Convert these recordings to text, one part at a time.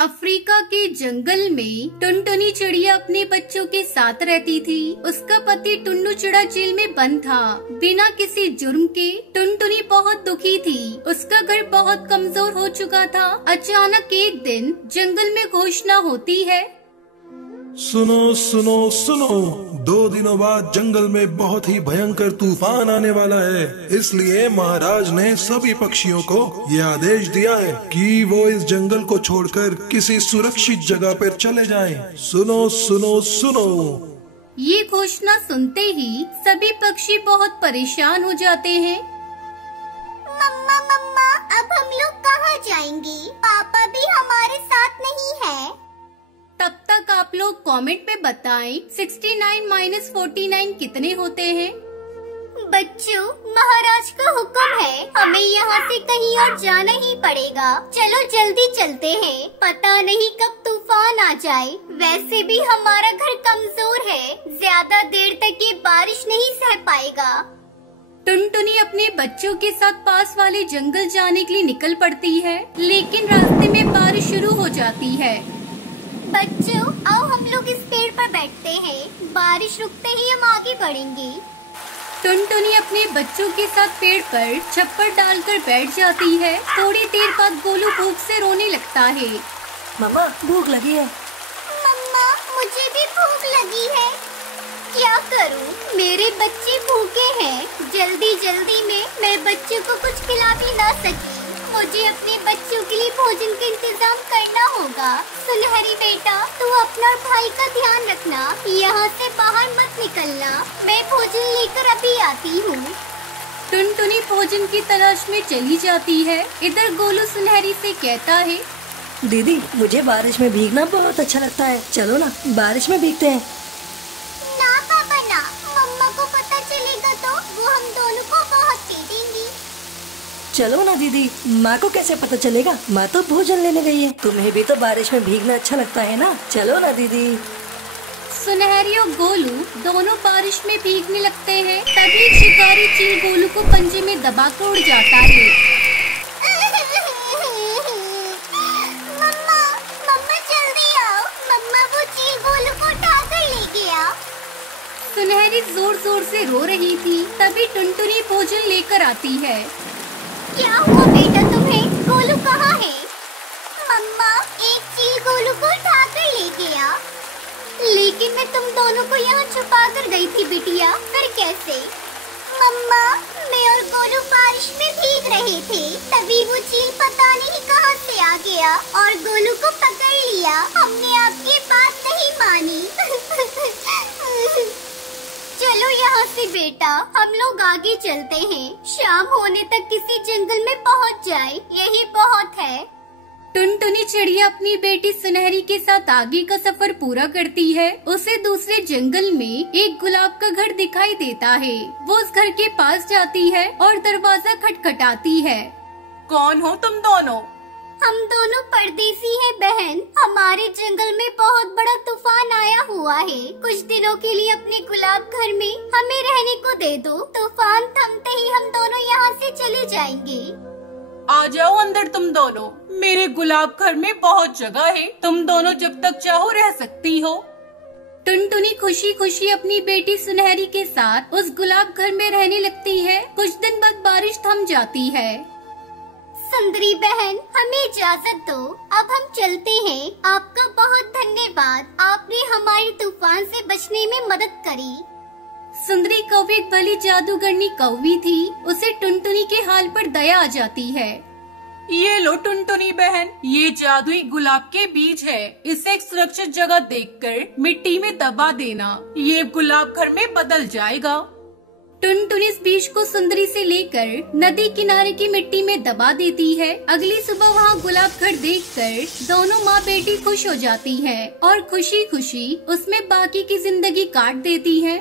Africa के जंगल में टुनटुनी चिड़िया अपने बच्चों के साथ रहती थी। उसका पति टुन्नू चिड़ा जेल में बंद था बिना किसी जुर्म के। टुनटुनी बहुत दुखी थी, उसका घर बहुत कमजोर हो चुका था। अचानक एक दिन जंगल में घोषणा होती है, सुनो सुनो सुनो, 2 दिनों बाद जंगल में बहुत ही भयंकर तूफान आने वाला है। इसलिए महाराज ने सभी पक्षियों को यह आदेश दिया है कि वो इस जंगल को छोड़कर किसी सुरक्षित जगह पर चले जाएं। सुनो सुनो सुनो। ये घोषणा सुनते ही सभी पक्षी बहुत परेशान हो जाते हैं। मम्मा मम्मा, अब हम लोग कहाँ जाएंगे? पापा भी हमारे साथ नहीं है। तब तक आप लोग कमेंट में बताएं 69 - 49 कितने होते हैं। बच्चों, महाराज का हुक्म है, हमें यहाँ से कहीं और जाना ही पड़ेगा। चलो जल्दी चलते हैं, पता नहीं कब तूफान आ जाए। वैसे भी हमारा घर कमजोर है, ज्यादा देर तक ये बारिश नहीं सह पाएगा। टुनटुनी अपने बच्चों के साथ पास वाले जंगल जाने के लिए निकल पड़ती है, लेकिन रास्ते में बारिश शुरू हो जाती है। बच्चों, आओ हम लोग इस पेड़ पर बैठते हैं, बारिश रुकते ही हम आगे बढ़ेंगे। टुनटुनी अपने बच्चों के साथ पेड़ पर छप्पर डालकर बैठ जाती है। थोड़ी देर बाद गोलू भूख से रोने लगता है। मम्मा, भूख लगी है। मम्मा, मुझे भी भूख लगी है। क्या करूं? मेरे बच्चे भूखे हैं। जल्दी जल्दी में मैं बच्चों को कुछ खिला भी ना सकी। मुझे अपने बच्चों के लिए भोजन का इंतजाम करना होगा। सुनहरी बेटा, तू अपना और भाई का ध्यान रखना, यहाँ से बाहर मत निकलना। मैं भोजन लेकर अभी आती हूँ। टुनटुनी भोजन की तलाश में चली जाती है। इधर गोलू सुनहरी से कहता है, दीदी, मुझे बारिश में भीगना बहुत अच्छा लगता है। चलो ना, बारिश में भीगते हैं। ना पापा ना, मम्मा को पता चलेगा तो वो हम दोनों को बहुत पीटेंगी। चलो ना दीदी, माँ को कैसे पता चलेगा? माँ तो भोजन लेने गई है। तुम्हें भी तो बारिश में भीगना अच्छा लगता है ना? चलो ना दीदी। सुनहरी और गोलू दोनों बारिश में भीगने लगते हैं। तभी शिकारी चील गोलू को पंजे में दबाकर उड़ जाता है। मम्मा, मम्मा जल्दी आओ। मम्मा, वो चील गोलू को उठाकर ले गया। सुनहरी जोर जोर से रो रही थी। तभी टुनटुनी भोजन लेकर आती है। क्या हुआ बेटा तुम्हें? गोलू कहाँ है? मम्मा, एक चील गोलू को उठाकर ले गया। लेकिन मैं तुम दोनों को यहाँ छुपा कर गई थी बिटिया, फिर कैसे? मम्मा, मैं और गोलू बारिश में भीग रहे थे, तभी वो चील पता नहीं कहाँ से आ गया और गोलू को पकड़ लिया। हमने आपकी बात नहीं मानी। चलो यहाँ से बेटा, हम लोग आगे चलते हैं। शाम होने तक किसी जंगल में पहुँच जाए, यही बहुत है। टुनटुनी चिड़िया अपनी बेटी सुनहरी के साथ आगे का सफर पूरा करती है। उसे दूसरे जंगल में एक गुलाब का घर दिखाई देता है। वो उस घर के पास जाती है और दरवाजा खटखटाती है। कौन हो तुम दोनों? हम दोनों परदेसी हैं बहन। हमारे जंगल में बहुत बड़ा तूफान आया हुआ है। कुछ दिनों के लिए अपने गुलाब घर में हमें रहने को दे दो। तूफान थमते ही हम दोनों यहाँ से चले जाएंगे। आ जाओ अंदर तुम दोनों। मेरे गुलाब घर में बहुत जगह है, तुम दोनों जब तक चाहो रह सकती हो। टुनटुनी खुशी खुशी अपनी बेटी सुनहरी के साथ उस गुलाब घर में रहने लगती है। कुछ दिन बाद बारिश थम जाती है। सुंदरी बहन, हमें इजाजत दो, अब हम चलते हैं। आपका बहुत धन्यवाद, आपने हमारे तूफान से बचने में मदद करी। सुंदरी कौवी एक भली जादूगरनी कौवी थी। उसे टुनटुनी के हाल पर दया आ जाती है। ये लो टुनटुनी बहन, ये जादुई गुलाब के बीज है। इसे एक सुरक्षित जगह देखकर मिट्टी में दबा देना, ये गुलाब घर में बदल जाएगा। टुनटुनी इस बीज को सुंदरी से लेकर नदी किनारे की मिट्टी में दबा देती है। अगली सुबह वहाँ गुलाब घर देखकर दोनों माँ बेटी खुश हो जाती हैं और खुशी खुशी उसमें बाकी की जिंदगी काट देती हैं।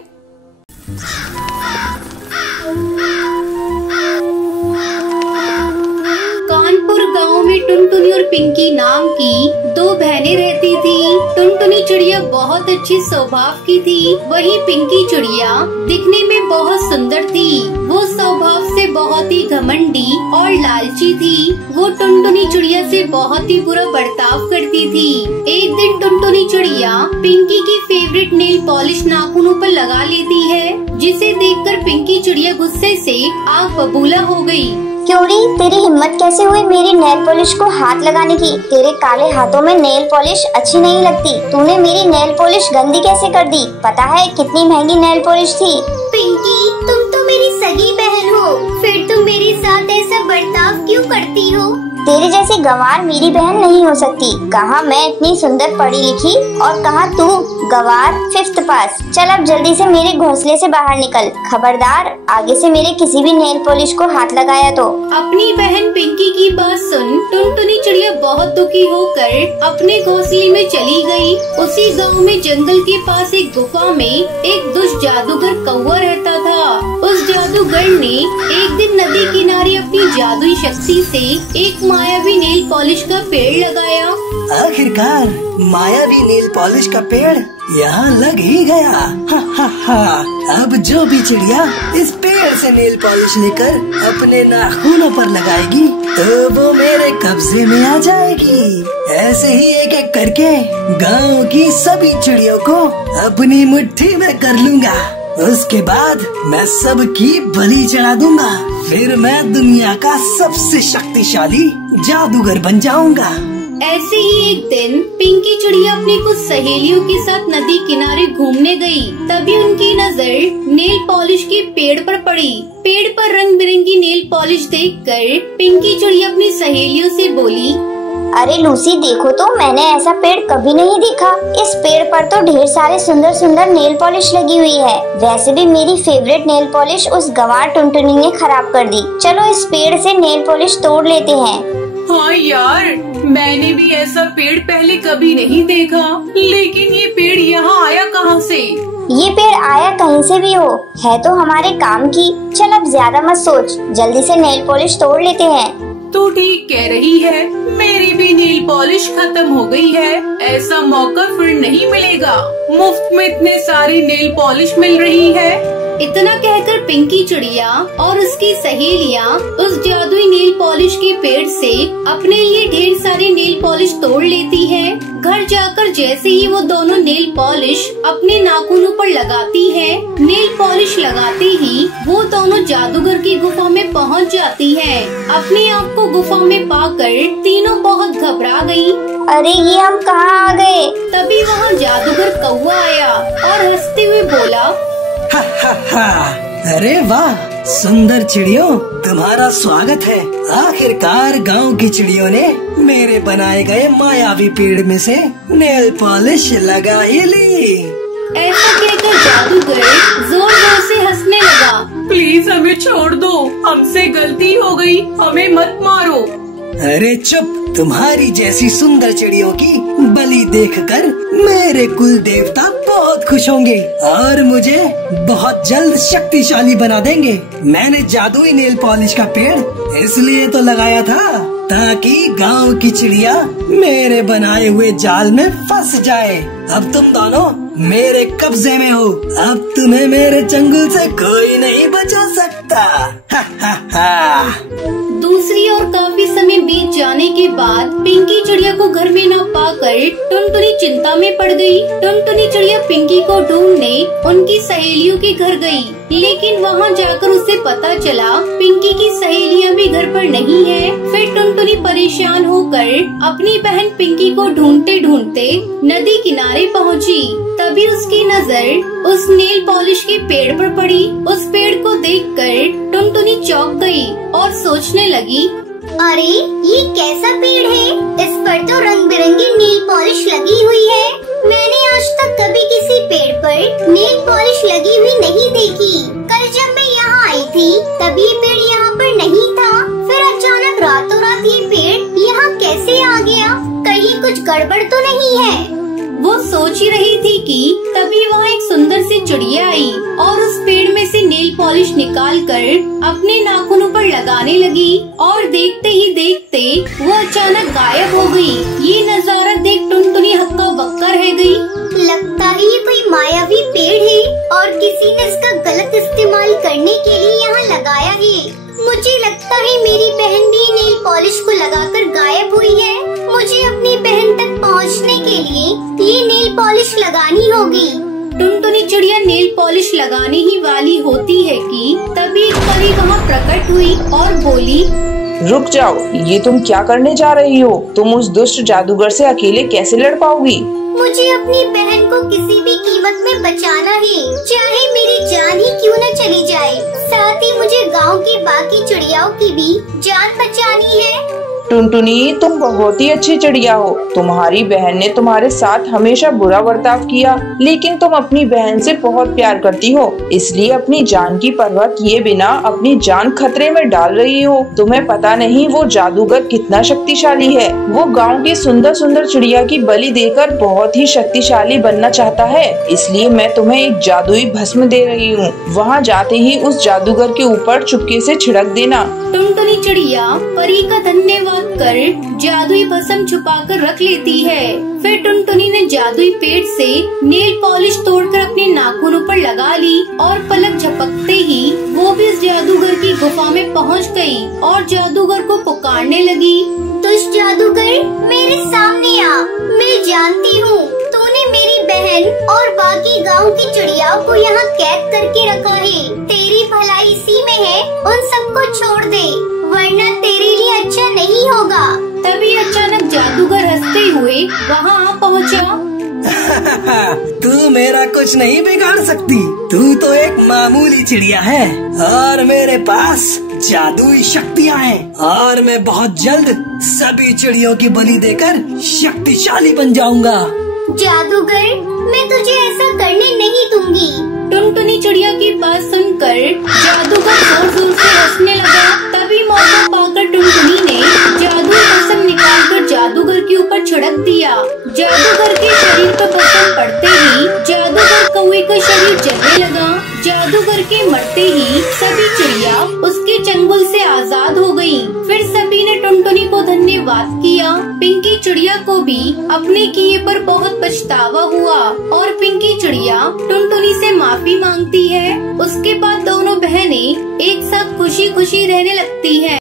कानपुर गांव में टुनटुनी और पिंकी नाम की 2 बहनें रहती थी। टुनटुनी चिड़िया बहुत अच्छी स्वभाव की थी। वही पिंकी चिड़िया दिखने में बहुत सुंदर थी। वो स्वभाव से बहुत ही घमंडी और लालची थी। वो टुनटुनी चिड़िया से बहुत ही बुरा बर्ताव करती थी। एक दिन टुनटुनी चिड़िया पिंकी की फेवरेट नेल पॉलिश नाखूनों पर लगा लेती है, जिसे देखकर पिंकी चिड़िया गुस्से से आग बबूला हो गई। क्योंकि तेरी हिम्मत कैसे हुई मेरी नेल पॉलिश को हाथ लगाने की? तेरे काले हाथों में नेल पॉलिश अच्छी नहीं लगती। तूने मेरी नेल पॉलिश गंदी कैसे कर दी? पता है कितनी महंगी नेल पॉलिश थी? पिंकी, तुम तो मेरी सगी बहन हो, फिर तुम मेरे साथ ऐसा बर्ताव क्यों करती हो? तेरे जैसी गंवार मेरी बहन नहीं हो सकती। कहाँ मैं इतनी सुंदर पढ़ी लिखी और कहाँ तू गंवार 5th पास। चल अब जल्दी से मेरे घोंसले से बाहर निकल। खबरदार आगे से मेरे किसी भी नेल पॉलिश को हाथ लगाया तो। अपनी बहन पिंकी की बात सुन टुनटुनी चिड़िया बहुत दुखी होकर अपने घोंसले में चली गई। उसी गांव में जंगल के पास एक गुफा में एक दुष्ट जादूगर कौवा रहता था। उस जादूगर ने एक दिन नदी किनारे अपनी जादुई शक्ति से एक मायावी नेल पॉलिश का पेड़ लगाया। आखिरकार मायावी नेल पॉलिश का पेड़ यहाँ लग ही गया। हा हा हा। अब जो भी चिड़िया इस पेड़ से नेल पॉलिश लेकर अपने नाखूनों पर लगाएगी तो वो मेरे कब्जे में आ जाएगी। ऐसे ही एक एक करके गांव की सभी चिड़ियों को अपनी मुट्ठी में कर लूंगा। उसके बाद मैं सबकी बलि चढ़ा दूंगा। फिर मैं दुनिया का सबसे शक्तिशाली जादूगर बन जाऊंगा। ऐसे ही एक दिन पिंकी चिड़िया अपनी कुछ सहेलियों के साथ नदी किनारे घूमने गई। तभी उनकी नजर नेल पॉलिश के पेड़ पर पड़ी। पेड़ पर रंग बिरंगी नेल पॉलिश देखकर पिंकी चिड़िया अपनी सहेलियों से बोली, अरे लूसी देखो तो, मैंने ऐसा पेड़ कभी नहीं देखा। इस पेड़ पर तो ढेर सारे सुंदर सुंदर नेल पॉलिश लगी हुई है। वैसे भी मेरी फेवरेट नेल पॉलिश उस गंवार टुनटुनी ने खराब कर दी। चलो इस पेड़ से नेल पॉलिश तोड़ लेते हैं। हाँ यार, मैंने भी ऐसा पेड़ पहले कभी नहीं देखा, लेकिन ये पेड़ यहाँ आया कहाँ से? ये पेड़ आया कहीं से भी हो, है तो हमारे काम की। चल अब ज्यादा मत सोच, जल्दी से नेल पॉलिश तोड़ लेते हैं। तू ठीक कह रही है, मेरी भी नेल पॉलिश खत्म हो गई है। ऐसा मौका फिर नहीं मिलेगा। मुफ्त में इतने सारी नेल पॉलिश मिल रही है। इतना कहकर पिंकी चिड़िया और उसकी सहेलियाँ उस जादुई नेल पॉलिश के पेड़ से अपने लिए ढेर सारी नेल पॉलिश तोड़ लेती है। घर जाकर जैसे ही वो दोनों नेल पॉलिश अपने नाखूनों पर लगाती है, नेल पॉलिश लगाते ही वो दोनों जादूगर की गुफा में पहुंच जाती है। अपने आप को गुफा में पाकर तीनों बहुत घबरा गई। अरे ये हम कहाँ आ गए? तभी वहाँ जादूगर कौवा आया और हंसते हुए बोला, हा हा हा। अरे वाह सुंदर चिड़ियों, तुम्हारा स्वागत है। आखिरकार गांव की चिड़ियों ने मेरे बनाए गए मायावी पेड़ में से नेल पॉलिश लगा ही ली। ऐसा कहकर जादूगर जोर जोर से हंसने लगा। प्लीज हमें छोड़ दो, हमसे गलती हो गई, हमें मत मारो। अरे चुप, तुम्हारी जैसी सुंदर चिड़ियों की बलि देखकर मेरे कुल देवता बहुत खुश होंगे और मुझे बहुत जल्द शक्तिशाली बना देंगे। मैंने जादुई नेल पॉलिश का पेड़ इसलिए तो लगाया था ताकि गांव की चिड़िया मेरे बनाए हुए जाल में फंस जाए। अब तुम दोनों मेरे कब्जे में हो। अब तुम्हें मेरे चंगुल से कोई नहीं बचा सकता। हा हा हा। दूसरी ओर काफी समय बीत जाने के बाद पिंकी चिड़िया को घर में न पाकर टुनटुनी चिंता में पड़ गई। टुनटुनी चिड़िया पिंकी को ढूंढने उनकी सहेलियों के घर गई, लेकिन वहां जाकर उसे पता चला पिंकी की सहेलियां भी घर पर नहीं है। फिर टुनटुनी परेशान होकर अपनी बहन पिंकी को ढूंढते ढूंढते नदी किनारे पहुंची। तभी उसकी नजर उस नेल पॉलिश के पेड़ पर पड़ी। उस पेड़ को देखकर टुनटुनी चौंक गई और सोचने लगी, अरे ये कैसा पेड़ है? इस पर तो रंग बिरंगी नेल पॉलिश लगी हुई है। मैंने आज तक कभी किसी पेड़ पर नेल पॉलिश लगी हुई नहीं देखी। कल जब मैं यहाँ आई थी तब ये पेड़ यहाँ पर नहीं था। फिर अचानक रातों रात ये पेड़ यहाँ कैसे आ गया? कहीं कुछ गड़बड़ तो नहीं है? वो सोच ही रही थी कि तभी वहाँ एक सुंदर सी चिड़िया आई और उस पेड़ में से नेल पॉलिश निकालकर अपने नाखूनों पर लगाने लगी और देखते ही देखते वो अचानक गायब हो गई। ये नजारा देख टुनटुनी हक्का बक्का रह रह गई। लगता है ये कोई मायावी पेड़ है और किसी ने इसका गलत इस्तेमाल करने के लिए यहाँ लगाया है। मुझे लगता है मेरी बहन भी नेल पॉलिश को लगाकर गायब हुई है। मुझे अपनी बहन तक पहुँचने के लिए ये नेल पॉलिश लगानी होगी। टुनटुनी चिड़िया नेल पॉलिश लगाने ही वाली होती है कि तभी एक परी वहाँ प्रकट हुई और बोली, रुक जाओ, ये तुम क्या करने जा रही हो? तुम उस दुष्ट जादूगर से अकेले कैसे लड़ पाओगी? मुझे अपनी बहन को किसी भी कीमत में बचाना है, चाहे मेरी जान ही क्यों न चली जाए। साथ ही मुझे गांव की बाकी चिड़ियाओं की भी जान बचानी है। टुनटुनी, तुम बहुत ही अच्छी चिड़िया हो। तुम्हारी बहन ने तुम्हारे साथ हमेशा बुरा बर्ताव किया, लेकिन तुम अपनी बहन से बहुत प्यार करती हो, इसलिए अपनी जान की परवाह किए बिना अपनी जान खतरे में डाल रही हो। तुम्हें पता नहीं वो जादूगर कितना शक्तिशाली है। वो गांव की सुंदर सुंदर चिड़िया की बलि देकर बहुत ही शक्तिशाली बनना चाहता है, इसलिए मैं तुम्हें एक जादुई भस्म दे रही हूँ। वहाँ जाते ही उस जादूगर के ऊपर चुपके से छिड़क देना। टुनटुनी चिड़िया परी का धन्यवाद कर जादुई भस्म छुपाकर रख लेती है। फिर टुनटुनी ने जादुई पेड़ से नेल पॉलिश तोड़कर अपने नाखूनों पर लगा ली और पलक झपकते ही वो भी इस जादूगर की गुफा में पहुंच गई और जादूगर को पुकारने लगी, दुष्ट जादूगर, मेरे सामने आ। मैं जानती हूँ तूने मेरी बहन और बाकी गांव की चिड़ियाओं को यहाँ कैद करके रखा है। तेरी भलाई इसी में है, उन सबको छोड़ दे, वरना तेरे लिए अच्छा नहीं होगा। तभी अचानक जादूगर हंसते हुए वहाँ आ पहुँचा। तू मेरा कुछ नहीं बिगाड़ सकती। तू तो एक मामूली चिड़िया है और मेरे पास जादुई शक्तियाँ हैं और मैं बहुत जल्द सभी चिड़ियों की बलि देकर शक्तिशाली बन जाऊंगा। जादूगर, मैं तुझे ऐसा करने नहीं दूंगी। टुनटुनी चिड़िया की बात सुनकर जादूगर जोर जोर से हंसने लगा। तभी मौका पाकर टुनटुनी ने जादुई भस्म निकालकर जादूगर के ऊपर छिड़क दिया। जादूगर के शरीर पर भस्म पड़ते ही जादूगर कौवे का शरीर जलने लगा। जादूगर के मरते ही सभी चिड़िया उसके चंगुल से आजाद हो गयी। फिर सभी ने टुनटुनी को धन्यवाद किया। पिंकी चिड़िया को भी अपने किए पर बहुत पछतावा हुआ और पिंकी चिड़िया टुनटुनी से माफी मांगती है। उसके बाद दोनों बहनें एक साथ खुशी खुशी रहने लगती हैं।